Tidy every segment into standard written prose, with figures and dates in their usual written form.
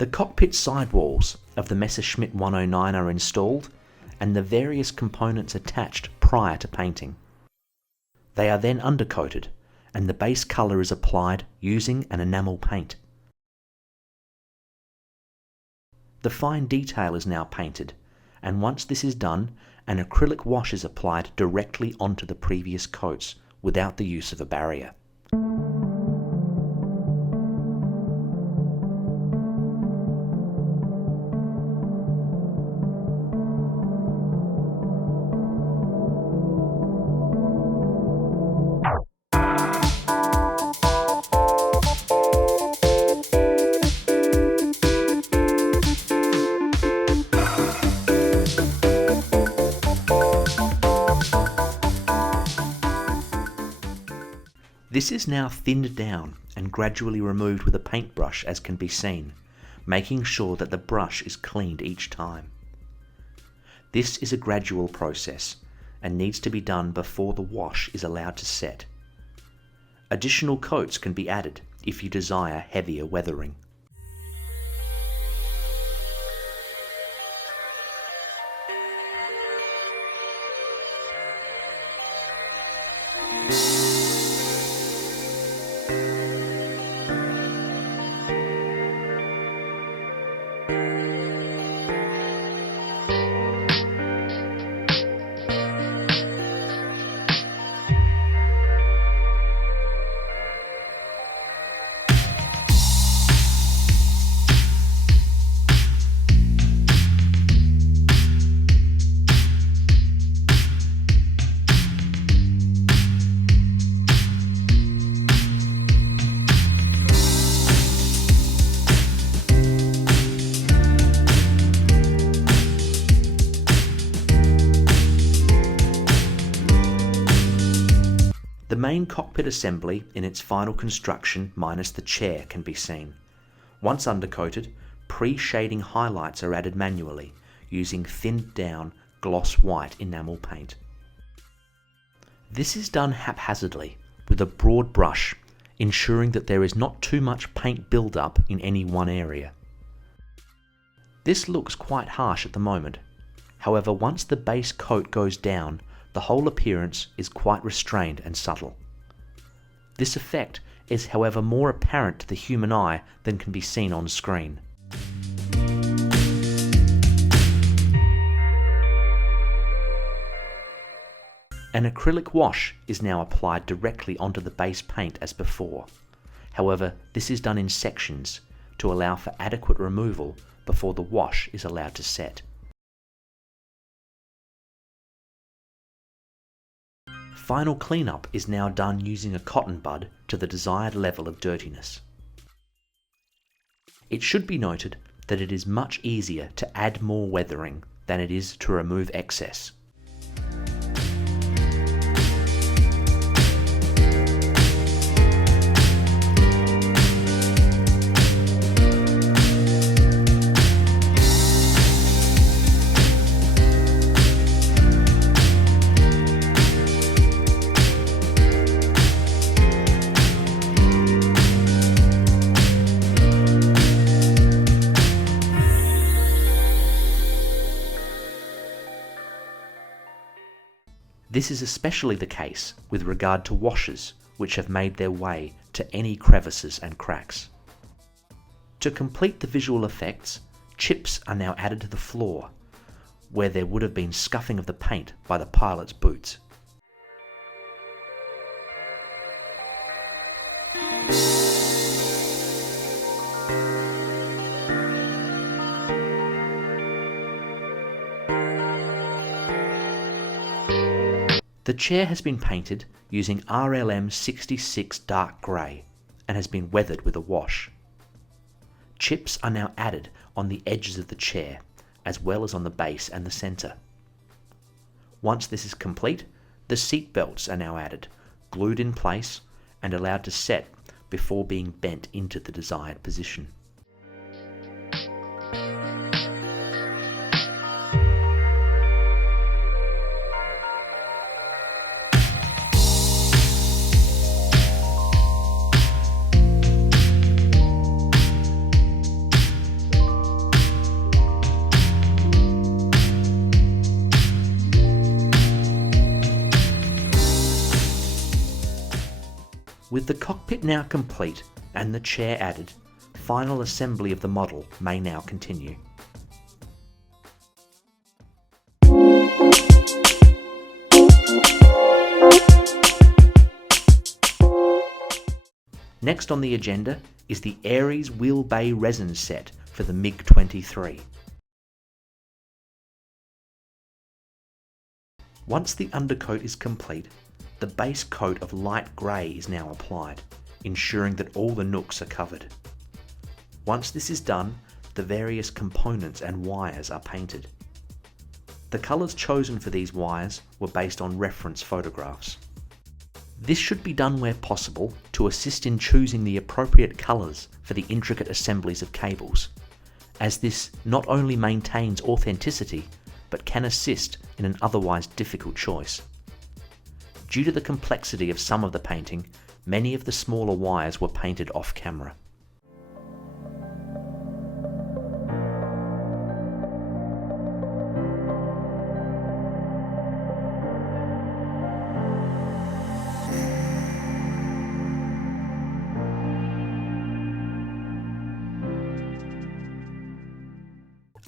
The cockpit sidewalls of the Messerschmitt 109 are installed and the various components attached prior to painting. They are then undercoated and the base colour is applied using an enamel paint. The fine detail is now painted, and once this is done, an acrylic wash is applied directly onto the previous coats without the use of a barrier. This is now thinned down and gradually removed with a paintbrush, as can be seen, making sure that the brush is cleaned each time. This is a gradual process and needs to be done before the wash is allowed to set. Additional coats can be added if you desire heavier weathering. The main cockpit assembly in its final construction minus the chair can be seen. Once undercoated, pre-shading highlights are added manually using thinned down gloss white enamel paint. This is done haphazardly with a broad brush, ensuring that there is not too much paint build-up in any one area. This looks quite harsh at the moment. However, once the base coat goes down, the whole appearance is quite restrained and subtle. This effect is, however, more apparent to the human eye than can be seen on screen. An acrylic wash is now applied directly onto the base paint as before. However, this is done in sections to allow for adequate removal before the wash is allowed to set. Final cleanup is now done using a cotton bud to the desired level of dirtiness. It should be noted that it is much easier to add more weathering than it is to remove excess. This is especially the case with regard to washers which have made their way to any crevices and cracks. To complete the visual effects, chips are now added to the floor, where there would have been scuffing of the paint by the pilot's boots. The chair has been painted using RLM 66 dark grey and has been weathered with a wash. Chips are now added on the edges of the chair as well as on the base and the centre. Once this is complete, the seat belts are now added, glued in place and allowed to set before being bent into the desired position. With the cockpit now complete and the chair added, final assembly of the model may now continue. Next on the agenda is the Aries wheel bay resin set for the MiG-23. Once the undercoat is complete, the base coat of light grey is now applied, ensuring that all the nooks are covered. Once this is done, the various components and wires are painted. The colours chosen for these wires were based on reference photographs. This should be done where possible to assist in choosing the appropriate colours for the intricate assemblies of cables, as this not only maintains authenticity but can assist in an otherwise difficult choice. Due to the complexity of some of the painting, many of the smaller wires were painted off camera.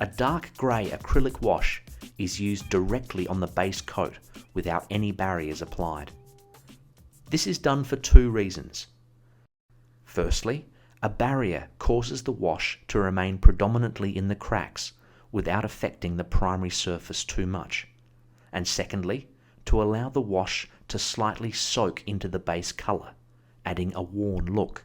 A dark grey acrylic wash is used directly on the base coat without any barriers applied. This is done for two reasons. Firstly, a barrier causes the wash to remain predominantly in the cracks without affecting the primary surface too much. And secondly, to allow the wash to slightly soak into the base colour, adding a worn look.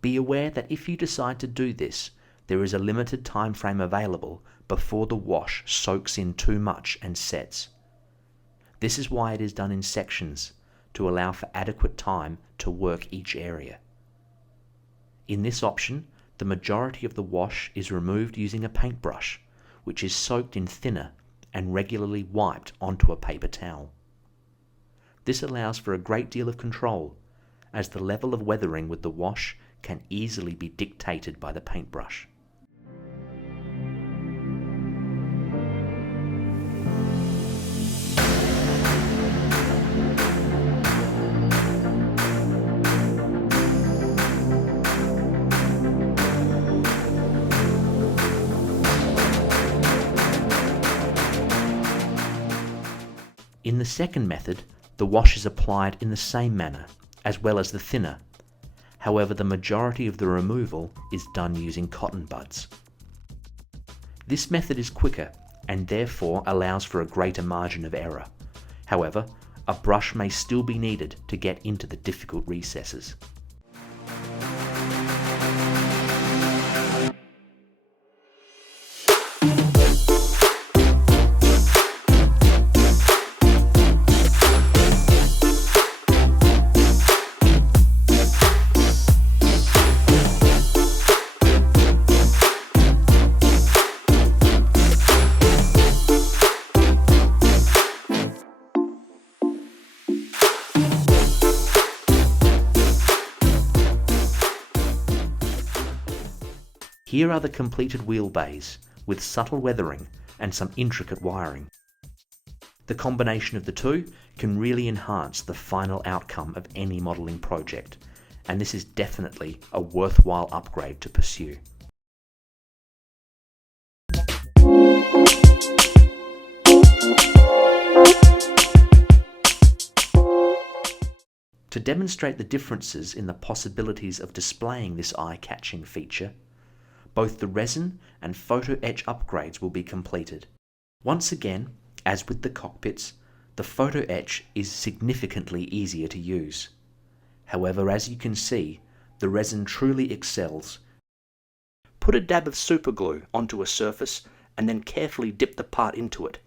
Be aware that if you decide to do this, there is a limited time frame available before the wash soaks in too much and sets. This is why it is done in sections, to allow for adequate time to work each area. In this option, the majority of the wash is removed using a paintbrush, which is soaked in thinner and regularly wiped onto a paper towel. This allows for a great deal of control, as the level of weathering with the wash can easily be dictated by the paintbrush. In the second method, the wash is applied in the same manner, as well as the thinner. However, the majority of the removal is done using cotton buds. This method is quicker and therefore allows for a greater margin of error. However, a brush may still be needed to get into the difficult recesses. Here are the completed wheel bays, with subtle weathering and some intricate wiring. The combination of the two can really enhance the final outcome of any modelling project, and this is definitely a worthwhile upgrade to pursue. To demonstrate the differences in the possibilities of displaying this eye-catching feature, both the resin and photo etch upgrades will be completed. Once again, as with the cockpits, the photo etch is significantly easier to use. However, as you can see, the resin truly excels. Put a dab of superglue onto a surface and then carefully dip the part into it,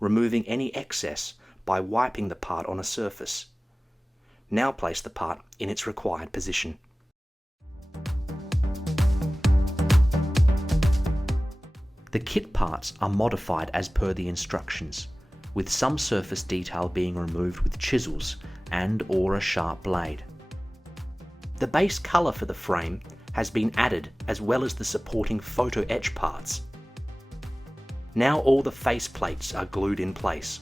removing any excess by wiping the part on a surface. Now place the part in its required position. The kit parts are modified as per the instructions, with some surface detail being removed with chisels and/or a sharp blade. The base colour for the frame has been added, as well as the supporting photo etch parts. Now all the face plates are glued in place.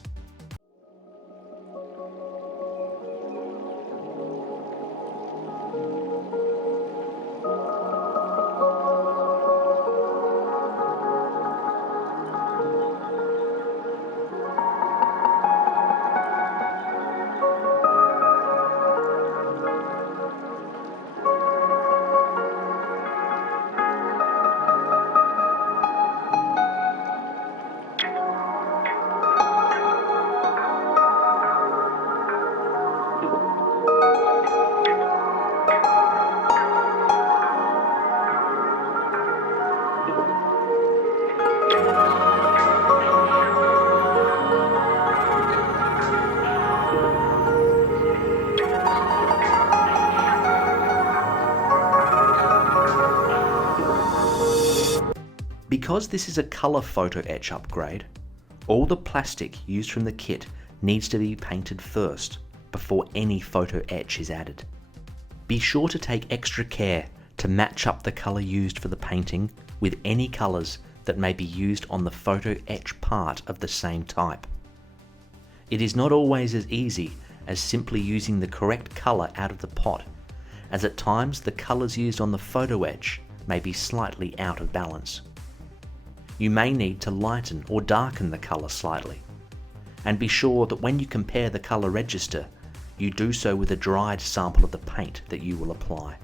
Because this is a colour photo etch upgrade, all the plastic used from the kit needs to be painted first before any photo etch is added. Be sure to take extra care to match up the colour used for the painting with any colours that may be used on the photo etch part of the same type. It is not always as easy as simply using the correct colour out of the pot, as at times the colours used on the photo etch may be slightly out of balance. You may need to lighten or darken the colour slightly, and be sure that when you compare the colour register, you do so with a dried sample of the paint that you will apply.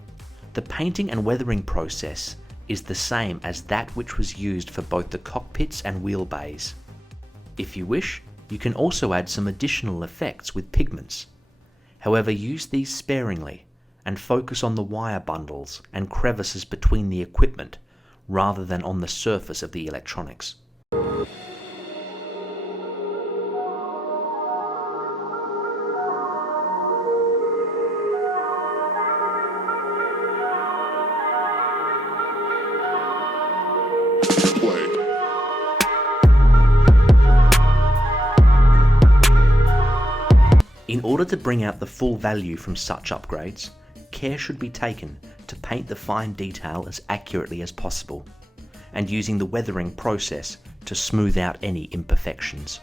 The painting and weathering process is the same as that which was used for both the cockpits and wheel bays. If you wish, you can also add some additional effects with pigments. However, use these sparingly and focus on the wire bundles and crevices between the equipment rather than on the surface of the electronics. In order to bring out the full value from such upgrades, care should be taken to paint the fine detail as accurately as possible, and using the weathering process to smooth out any imperfections.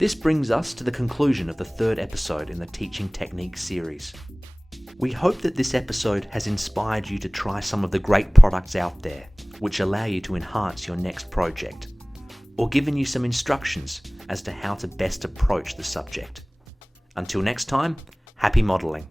This brings us to the conclusion of the third episode in the Teaching Techniques series. We hope that this episode has inspired you to try some of the great products out there, which allow you to enhance your next project, or given you some instructions as to how to best approach the subject. Until next time, happy modelling.